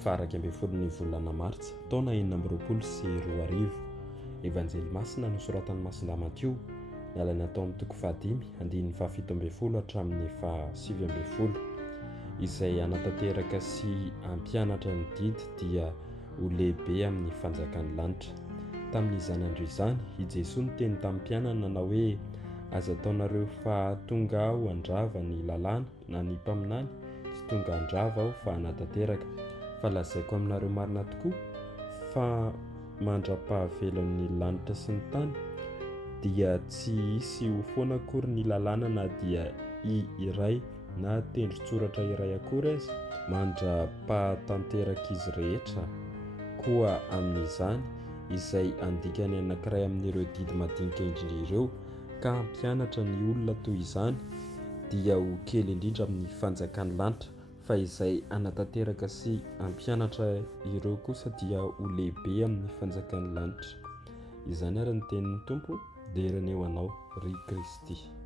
Faraky ambin'ny folon'ny volana Martsa, taona 2024. Evanjely Masina nosoratan'i Masina Matio, Lalàna tao amin'ny toko 5:7 hatramin'ny 7:7. Izay hanatanteraka sy hampianatra ny didy dia ho lehibe amin'ny fanjakan'ny lanitra. Tamin'izany andro izany, i Jesoa niteny tamin'ny mpianany nanao hoe: aza ataonareo fa tonga aho handrava ny lalàna na ny mpaminany, tsy tonga handrava aho fa hanatanteraka. Fa lazaiko aminareo marina tokoa fa mandra-pahalevon'ny lanitra sy ny tany dia tsy hisy ho foana akory ny lalàna na dia iray na tendron-tsoratra iray akory aza, mandra-pahatanterak'izy rehetra koa amin'izany, izay andikany anankiray amin'ireo didy madinika indrindra ka hampianatra ny olona toy izany dia ho kely indrindra amin'ny fanjakan'ny lanitra, fa izay hanatanteraka sy hampianatra ireo kosa dia ho lehibe amin'ny fanjakan'ny lanitra. Izany ary ny tenin'ny Tompo, dia iraneo anao ry Kristy.